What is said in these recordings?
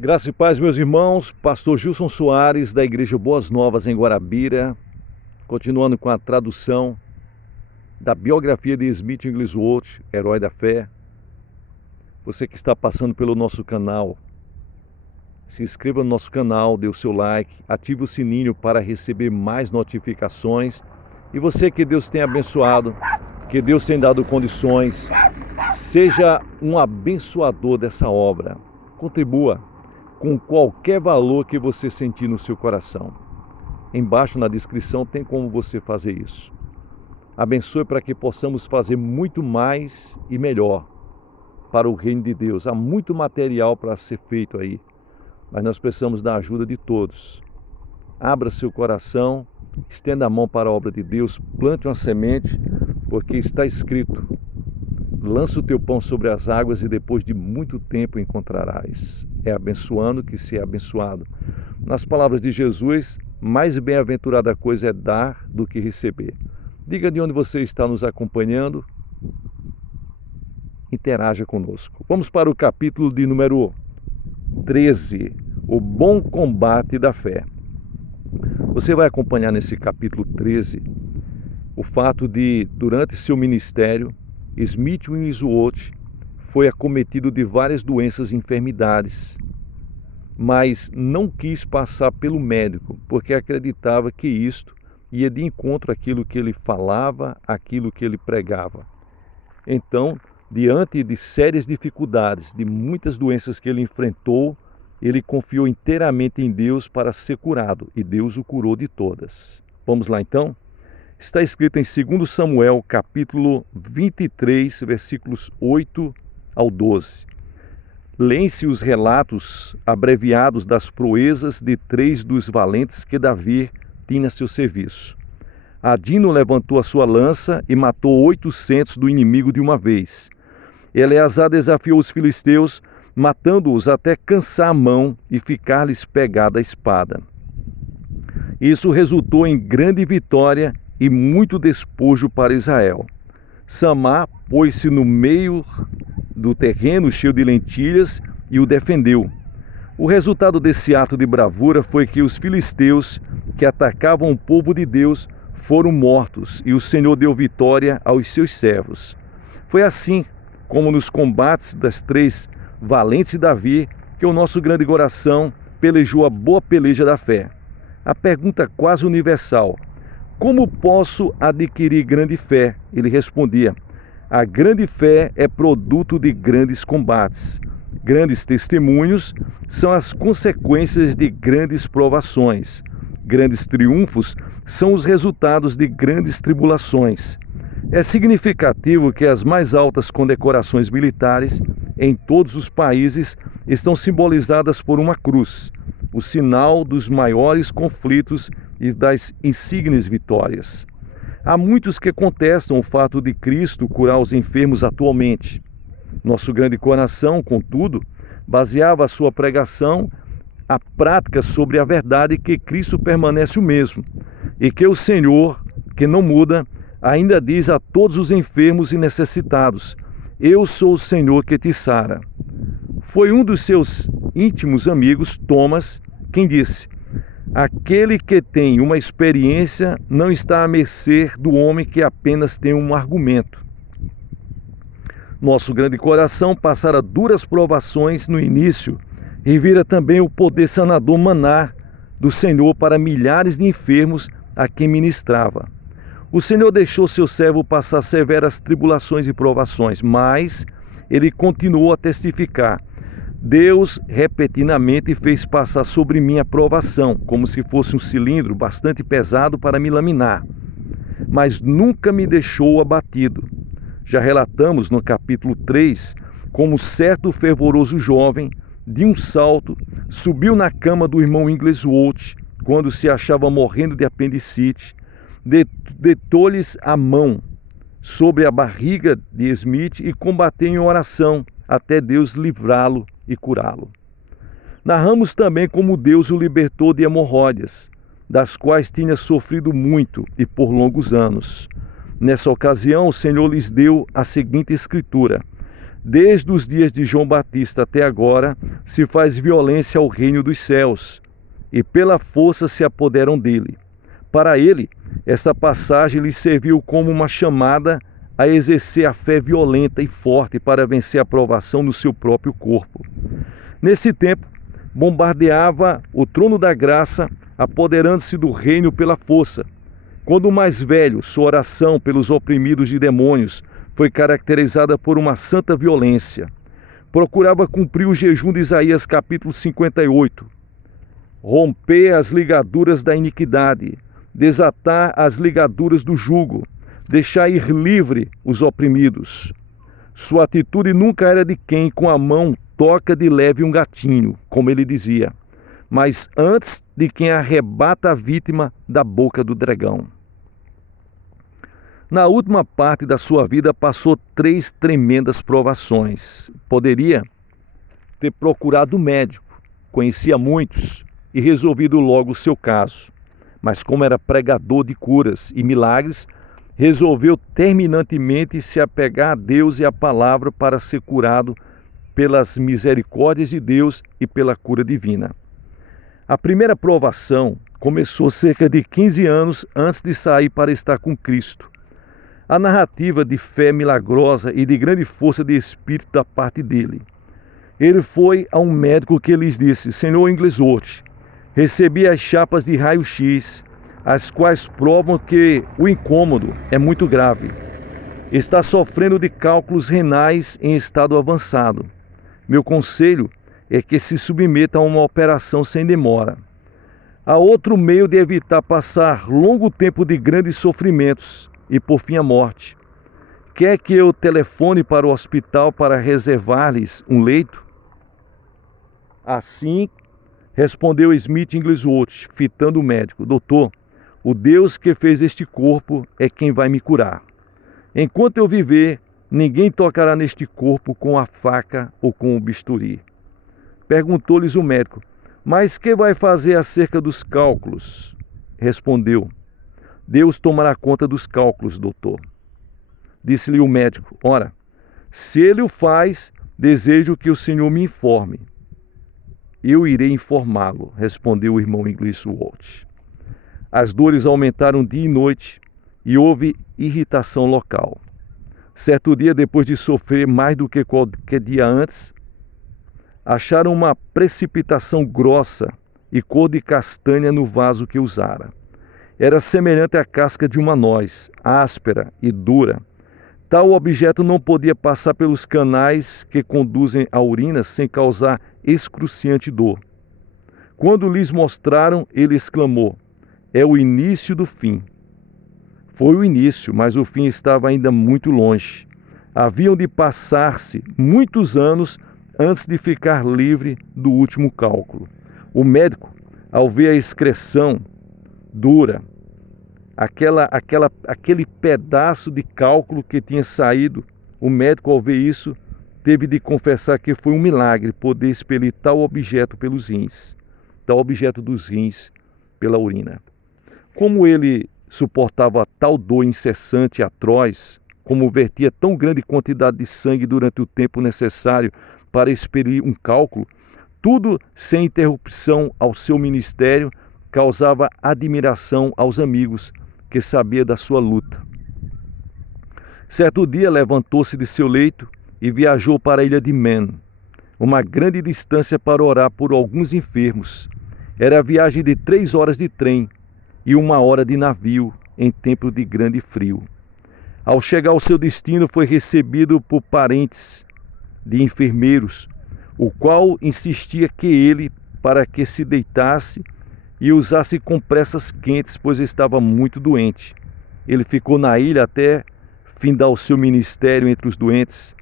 Graça e paz, meus irmãos. Pastor Gilson Soares, da Igreja Boas Novas, em Guarabira, continuando com a tradução da biografia de Smith Wigglesworth, Herói da Fé. Você que está passando pelo nosso canal, se inscreva no nosso canal, dê o seu like, ative o sininho para receber mais notificações. E você que Deus tem abençoado, que Deus tem dado condições, seja um abençoador dessa obra. Contribua com qualquer valor que você sentir no seu coração. Embaixo na descrição tem como você fazer isso. Abençoe para que possamos fazer muito mais e melhor para o reino de Deus. Há muito material para ser feito aí, mas nós precisamos da ajuda de todos. Abra seu coração, estenda a mão para a obra de Deus, plante uma semente, porque está escrito: lança o teu pão sobre as águas e depois de muito tempo encontrarás. É abençoando que se é abençoado. Nas palavras de Jesus, mais bem-aventurada coisa é dar do que receber. Diga de onde você está nos acompanhando. Interaja conosco. Vamos para o capítulo de número 13, o bom combate da fé. Você vai acompanhar nesse capítulo 13 o fato de, durante seu ministério, Smith Wigglesworth foi acometido de várias doenças e enfermidades, mas não quis passar pelo médico, porque acreditava que isto ia de encontro àquilo que ele falava, àquilo que ele pregava. Então, diante de sérias dificuldades, de muitas doenças que ele enfrentou, ele confiou inteiramente em Deus para ser curado, e Deus o curou de todas. Vamos lá então? Está escrito em 2 Samuel, capítulo 23, versículos 8 ao 12. Leem-se os relatos abreviados das proezas de 3 dos valentes que Davi tinha a seu serviço. Adino levantou a sua lança e matou 800 do inimigo de uma vez. Eleazar desafiou os filisteus, matando-os até cansar a mão e ficar-lhes pegada a espada. Isso resultou em grande vitória e muito despojo para Israel. Samá pôs-se no meio do terreno cheio de lentilhas e o defendeu. O resultado desse ato de bravura foi que os filisteus, que atacavam o povo de Deus, foram mortos e o Senhor deu vitória aos seus servos. Foi assim como nos combates das 3 valentes de Davi que o nosso grande coração pelejou a boa peleja da fé. A pergunta quase universal: como posso adquirir grande fé? Ele respondia: a grande fé é produto de grandes combates. Grandes testemunhos são as consequências de grandes provações. Grandes triunfos são os resultados de grandes tribulações. É significativo que as mais altas condecorações militares em todos os países estão simbolizadas por uma cruz, o sinal dos maiores conflitos e das insígnias vitórias. Há muitos que contestam o fato de Cristo curar os enfermos atualmente. Nosso grande coração, contudo, baseava a sua pregação, a prática sobre a verdade que Cristo permanece o mesmo e que o Senhor, que não muda, ainda diz a todos os enfermos e necessitados: eu sou o Senhor que te sara. Foi um dos seus íntimos amigos, Thomas, quem disse: aquele que tem uma experiência não está à mercê do homem que apenas tem um argumento. Nosso grande coração passara duras provações no início e vira também o poder sanador manar do Senhor para milhares de enfermos a quem ministrava. O Senhor deixou seu servo passar severas tribulações e provações, mas ele continuou a testificar: Deus repetidamente fez passar sobre mim a provação, como se fosse um cilindro bastante pesado para me laminar, mas nunca me deixou abatido. Já relatamos no capítulo 3 como certo fervoroso jovem, de um salto, subiu na cama do irmão Wigglesworth quando se achava morrendo de apendicite, deitou-lhes a mão sobre a barriga de Smith e combateu em oração até Deus livrá-lo e curá-lo. Narramos também como Deus o libertou de hemorroidas, das quais tinha sofrido muito e por longos anos. Nessa ocasião, o Senhor lhes deu a seguinte escritura: Desde os dias de João Batista até agora, se faz violência ao reino dos céus, e pela força se apoderam dele. Para ele, essa passagem lhe serviu como uma chamada a exercer a fé violenta e forte para vencer a provação no seu próprio corpo. Nesse tempo, bombardeava o trono da graça, apoderando-se do reino pela força. Quando o mais velho, sua oração pelos oprimidos de demônios foi caracterizada por uma santa violência. Procurava cumprir o jejum de Isaías capítulo 58, romper as ligaduras da iniquidade, desatar as ligaduras do jugo, deixar ir livre os oprimidos. Sua atitude nunca era de quem com a mão toca de leve um gatinho, como ele dizia, mas antes de quem arrebata a vítima da boca do dragão. Na última parte da sua vida passou 3 tremendas provações. Poderia ter procurado um médico, conhecia muitos e resolvido logo o seu caso. Mas como era pregador de curas e milagres, resolveu terminantemente se apegar a Deus e à palavra para ser curado pelas misericórdias de Deus e pela cura divina. A primeira provação começou cerca de 15 anos antes de sair para estar com Cristo. A narrativa de fé milagrosa e de grande força de espírito da parte dele. Ele foi a um médico que lhes disse: Senhor Inglesworth, recebi as chapas de raio-x, as quais provam que o incômodo é muito grave. Está sofrendo de cálculos renais em estado avançado. Meu conselho é que se submeta a uma operação sem demora. Há outro meio de evitar passar longo tempo de grandes sofrimentos e, por fim, a morte. Quer que eu telefone para o hospital para reservar-lhes um leito? Assim, respondeu Smith Inglesworth, fitando o médico: Doutor, o Deus que fez este corpo é quem vai me curar. Enquanto eu viver, ninguém tocará neste corpo com a faca ou com o bisturi. Perguntou-lhes o médico: Mas que vai fazer acerca dos cálculos? Respondeu: Deus tomará conta dos cálculos, doutor. Disse-lhe o médico: Ora, se ele o faz, desejo que o senhor me informe. Eu irei informá-lo, respondeu o irmão Inglesworth. As dores aumentaram dia e noite e houve irritação local. Certo dia, depois de sofrer mais do que qualquer dia antes, acharam uma precipitação grossa e cor de castanha no vaso que usara. Era semelhante à casca de uma noz, áspera e dura. Tal objeto não podia passar pelos canais que conduzem à urina sem causar excruciante dor. Quando lhes mostraram, ele exclamou: É o início do fim. Foi o início, mas o fim estava ainda muito longe. Haviam de passar-se muitos anos antes de ficar livre do último cálculo. O ao ver a excreção dura, aquele pedaço de cálculo que tinha saído, o médico, ao ver isso, teve de confessar que foi um milagre poder expelir tal objeto pelos rins, tal objeto dos rins pela urina. Como ele suportava tal dor incessante e atroz, como vertia tão grande quantidade de sangue durante o tempo necessário para expelir um cálculo, tudo sem interrupção ao seu ministério, causava admiração aos amigos que sabia da sua luta. Certo dia levantou-se de seu leito e viajou para a ilha de Man, uma grande distância, para orar por alguns enfermos. Era a viagem de 3 horas de trem e 1 hora de navio em tempo de grande frio. Ao chegar ao seu destino, foi recebido por parentes de enfermeiros, o qual insistia que ele, para que se deitasse e usasse compressas quentes, pois estava muito doente. Ele ficou na ilha até findar o seu ministério entre os doentes.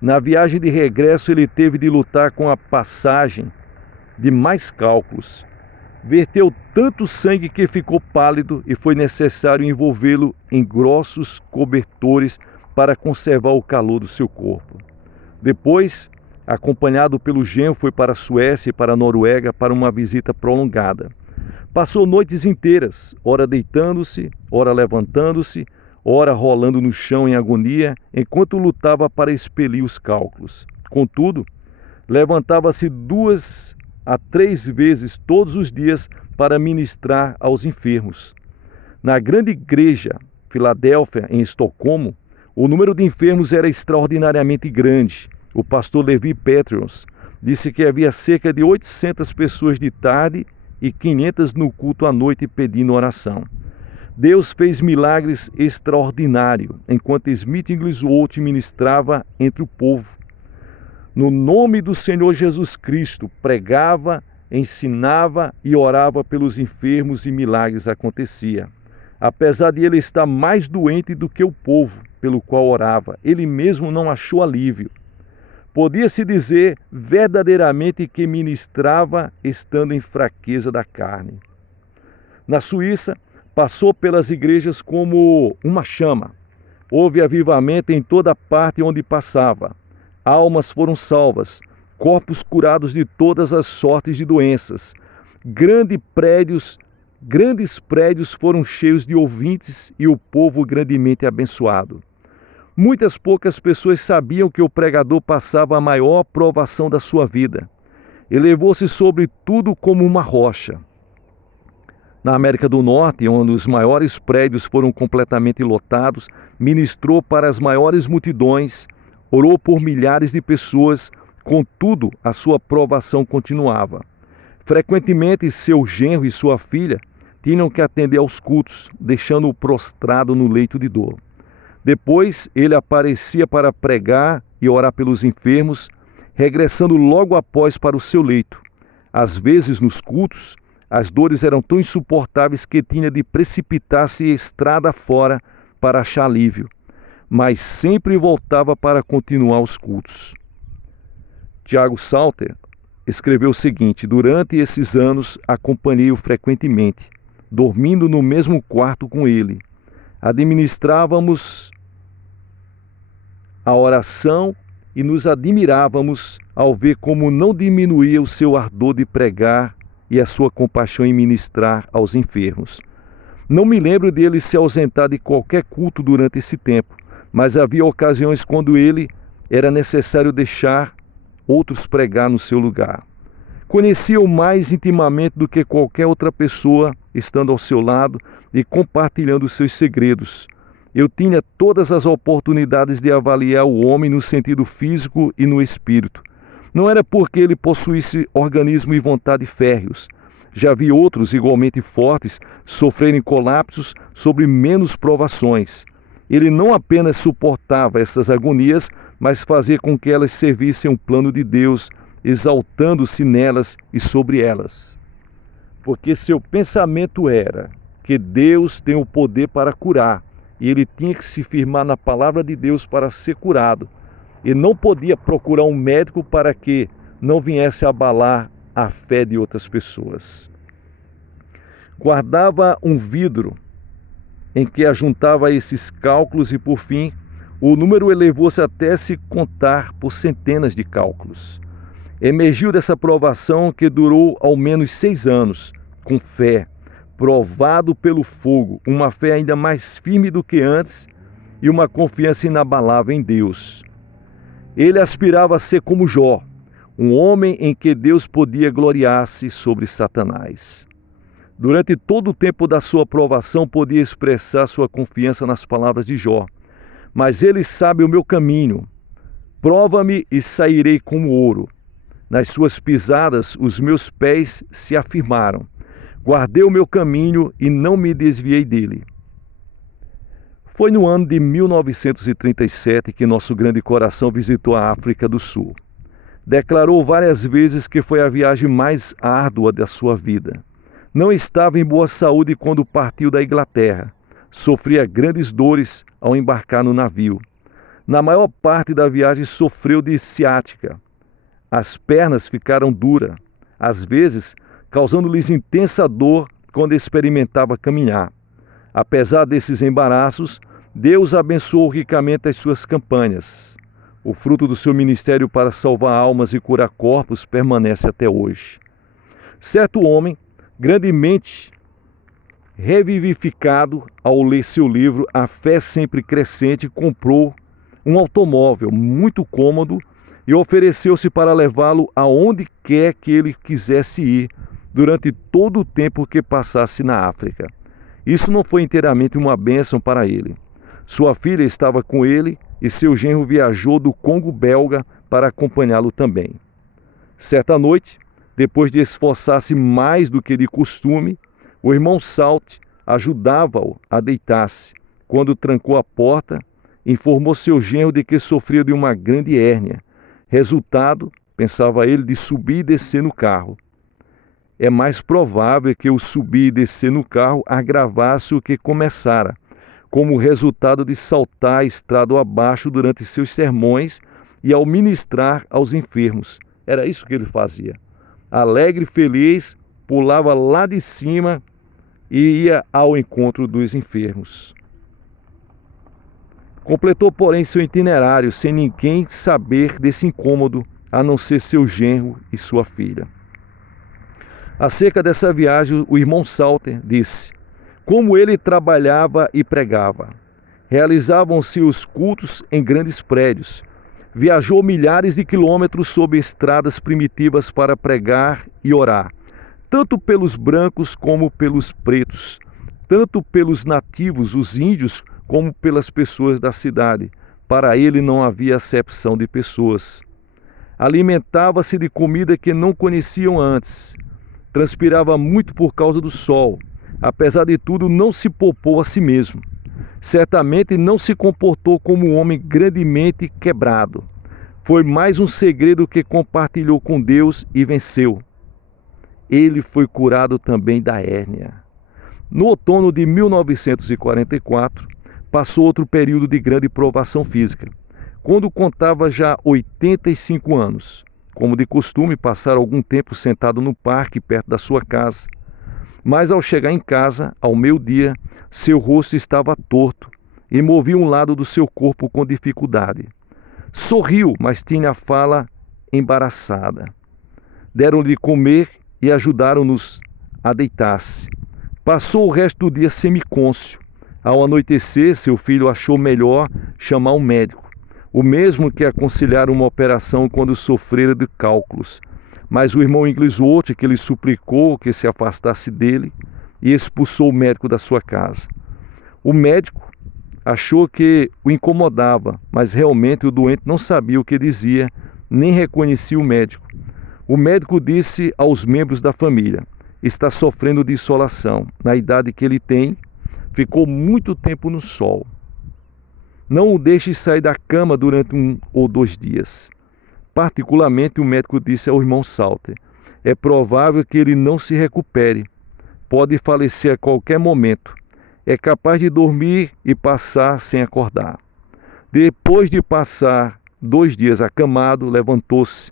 Na viagem de regresso, ele teve de lutar com a passagem de mais cálculos. Verteu tanto sangue que ficou pálido e foi necessário envolvê-lo em grossos cobertores para conservar o calor do seu corpo. Depois, acompanhado pelo genro, foi para a Suécia e para a Noruega para uma visita prolongada. Passou noites inteiras, ora deitando-se, ora levantando-se, ora rolando no chão em agonia, enquanto lutava para expelir os cálculos. Contudo, levantava-se 2 a 3 vezes todos os dias para ministrar aos enfermos. Na grande igreja, Filadélfia, em Estocolmo, o número de enfermos era extraordinariamente grande. O pastor Levi Petrus disse que havia cerca de 800 pessoas de tarde e 500 no culto à noite pedindo oração. Deus fez milagres extraordinários enquanto Smith Wigglesworth ministrava entre o povo. No nome do Senhor Jesus Cristo, pregava, ensinava e orava pelos enfermos e milagres acontecia. Apesar de ele estar mais doente do que o povo pelo qual orava, ele mesmo não achou alívio. Podia-se dizer verdadeiramente que ministrava estando em fraqueza da carne. Na Suíça, passou pelas igrejas como uma chama. Houve avivamento em toda parte onde passava. Almas foram salvas, corpos curados de todas as sortes de doenças. Grandes prédios foram cheios de ouvintes e o povo grandemente abençoado. Muitas poucas pessoas sabiam que o pregador passava a maior provação da sua vida. Elevou-se sobre tudo como uma rocha. Na América do Norte, onde os maiores prédios foram completamente lotados, ministrou para as maiores multidões, orou por milhares de pessoas, contudo, a sua provação continuava. Frequentemente, seu genro e sua filha tinham que atender aos cultos, deixando-o prostrado no leito de dor. Depois, ele aparecia para pregar e orar pelos enfermos, regressando logo após para o seu leito. Às vezes, nos cultos, as dores eram tão insuportáveis que tinha de precipitar-se estrada fora para achar alívio, mas sempre voltava para continuar os cultos. Tiago Salter escreveu o seguinte: durante esses anos acompanhei-o frequentemente, dormindo no mesmo quarto com ele. Administrávamos a oração e nos admirávamos ao ver como não diminuía o seu ardor de pregar e a sua compaixão em ministrar aos enfermos. Não me lembro dele se ausentar de qualquer culto durante esse tempo, mas havia ocasiões quando era necessário deixar outros pregar no seu lugar. Conhecia-o mais intimamente do que qualquer outra pessoa, estando ao seu lado e compartilhando os seus segredos. Eu tinha todas as oportunidades de avaliar o homem no sentido físico e no espírito. Não era porque ele possuísse organismo e vontade férreos. Já vi outros igualmente fortes sofrerem colapsos sobre menos provações. Ele não apenas suportava essas agonias, mas fazia com que elas servissem um plano de Deus, exaltando-se nelas e sobre elas. Porque seu pensamento era que Deus tem o poder para curar, e ele tinha que se firmar na palavra de Deus para ser curado. E não podia procurar um médico para que não viesse abalar a fé de outras pessoas. Guardava um vidro em que ajuntava esses cálculos e, por fim, o número elevou-se até se contar por centenas de cálculos. Emergiu dessa provação que durou ao menos 6 anos, com fé, provado pelo fogo, uma fé ainda mais firme do que antes e uma confiança inabalável em Deus. Ele aspirava a ser como Jó, um homem em que Deus podia gloriar-se sobre Satanás. Durante todo o tempo da sua provação, podia expressar sua confiança nas palavras de Jó. Mas ele sabe o meu caminho. Prova-me e sairei como ouro. Nas suas pisadas, os meus pés se afirmaram. Guardei o meu caminho e não me desviei dele. Foi no ano de 1937 que nosso grande coração visitou a África do Sul. Declarou várias vezes que foi a viagem mais árdua da sua vida. Não estava em boa saúde quando partiu da Inglaterra. Sofria grandes dores ao embarcar no navio. Na maior parte da viagem sofreu de ciática. As pernas ficaram duras, às vezes causando-lhes intensa dor quando experimentava caminhar. Apesar desses embaraços, Deus abençoou ricamente as suas campanhas. O fruto do seu ministério para salvar almas e curar corpos permanece até hoje. Certo homem, grandemente revivificado ao ler seu livro A Fé Sempre Crescente, comprou um automóvel muito cômodo e ofereceu-se para levá-lo aonde quer que ele quisesse ir durante todo o tempo que passasse na África. Isso não foi inteiramente uma bênção para ele. Sua filha estava com ele e seu genro viajou do Congo belga para acompanhá-lo também. Certa noite, depois de esforçar-se mais do que de costume, o irmão Salt ajudava-o a deitar-se. Quando trancou a porta, informou seu genro de que sofria de uma grande hérnia. Resultado, pensava ele, de subir e descer no carro. É mais provável que o subir e descer no carro agravasse o que começara, como resultado de saltar a estrada abaixo durante seus sermões e ao ministrar aos enfermos. Era isso que ele fazia. Alegre e feliz, pulava lá de cima e ia ao encontro dos enfermos. Completou, porém, seu itinerário sem ninguém saber desse incômodo, a não ser seu genro e sua filha. Acerca dessa viagem, o irmão Salter disse: como ele trabalhava e pregava. Realizavam-se os cultos em grandes prédios. Viajou milhares de quilômetros sob estradas primitivas para pregar e orar, tanto pelos brancos como pelos pretos, tanto pelos nativos, os índios, como pelas pessoas da cidade. Para ele não havia acepção de pessoas. Alimentava-se de comida que não conheciam antes. Transpirava muito por causa do sol. Apesar de tudo, não se poupou a si mesmo. Certamente não se comportou como um homem grandemente quebrado. Foi mais um segredo que compartilhou com Deus e venceu. Ele foi curado também da hérnia. No outono de 1944, passou outro período de grande provação física, quando contava já 85 anos. Como de costume, passara algum tempo sentado no parque perto da sua casa. Mas ao chegar em casa, ao meio-dia, seu rosto estava torto e movia um lado do seu corpo com dificuldade. Sorriu, mas tinha a fala embaraçada. Deram-lhe de comer e ajudaram-nos a deitar-se. Passou o resto do dia semicônscio. Ao anoitecer, seu filho achou melhor chamar um médico, o mesmo que aconselhara uma operação quando sofrera de cálculos. Mas o irmão Inglisworth, que lhe suplicou que se afastasse dele, e expulsou o médico da sua casa. O médico achou que o incomodava, mas realmente o doente não sabia o que dizia, nem reconhecia o médico. O médico disse aos membros da família: está sofrendo de insolação. Na idade que ele tem, ficou muito tempo no sol. Não o deixe sair da cama durante 1 ou 2 dias. Particularmente, o médico disse ao irmão Salter: é provável que ele não se recupere. Pode falecer a qualquer momento. É capaz de dormir e passar sem acordar. Depois de passar 2 dias acamado, levantou-se.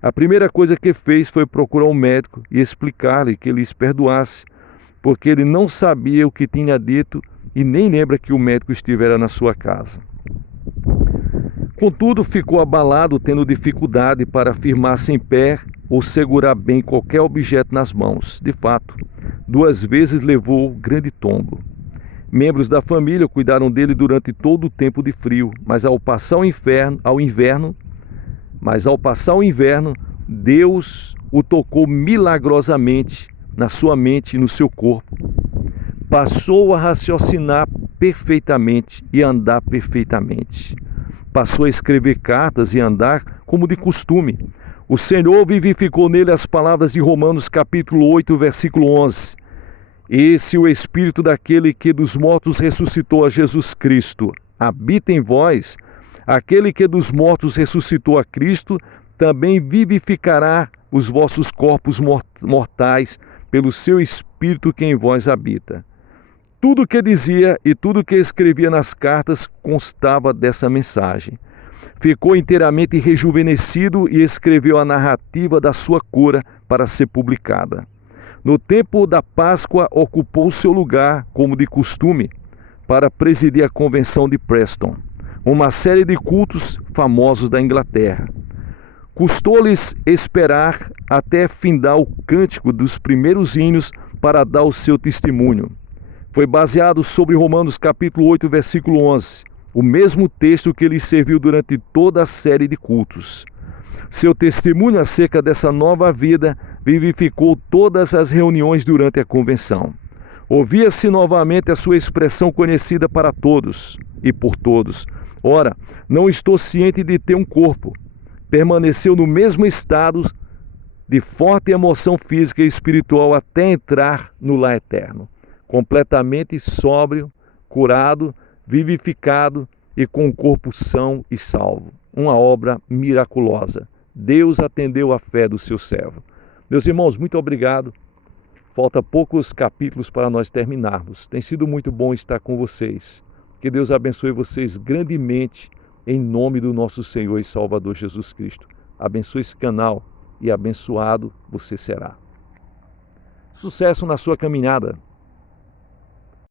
A primeira coisa que fez foi procurar um médico e explicar-lhe que lhes perdoasse, porque ele não sabia o que tinha dito e nem lembra que o médico estivera na sua casa. Contudo, ficou abalado, tendo dificuldade para firmar-se em pé ou segurar bem qualquer objeto nas mãos. De fato, 2 vezes levou grande tombo. Membros da família cuidaram dele durante todo o tempo de frio, mas ao passar o inverno, Deus o tocou milagrosamente na sua mente e no seu corpo. Passou a raciocinar perfeitamente e andar perfeitamente. Passou a escrever cartas e andar como de costume. O Senhor vivificou nele as palavras de Romanos capítulo 8, versículo 11. E se o Espírito daquele que dos mortos ressuscitou a Jesus Cristo habita em vós, aquele que dos mortos ressuscitou a Cristo também vivificará os vossos corpos mortais pelo seu Espírito que em vós habita. Tudo o que dizia e tudo o que escrevia nas cartas constava dessa mensagem. Ficou inteiramente rejuvenescido e escreveu a narrativa da sua cura para ser publicada. No tempo da Páscoa, ocupou seu lugar, como de costume, para presidir a convenção de Preston, uma série de cultos famosos da Inglaterra. Custou-lhes esperar até findar o cântico dos primeiros hinos para dar o seu testemunho. Foi baseado sobre Romanos capítulo 8, versículo 11, o mesmo texto que lhe serviu durante toda a série de cultos. Seu testemunho acerca dessa nova vida vivificou todas as reuniões durante a convenção. Ouvia-se novamente a sua expressão conhecida para todos e por todos. Ora, não estou ciente de ter um corpo. Permaneceu no mesmo estado de forte emoção física e espiritual até entrar no lar eterno. Completamente sóbrio, curado, vivificado e com o corpo são e salvo. Uma obra miraculosa. Deus atendeu a fé do seu servo. Meus irmãos, muito obrigado. Falta poucos capítulos para nós terminarmos. Tem sido muito bom estar com vocês. Que Deus abençoe vocês grandemente, em nome do nosso Senhor e Salvador Jesus Cristo. Abençoe esse canal e abençoado você será. Sucesso na sua caminhada.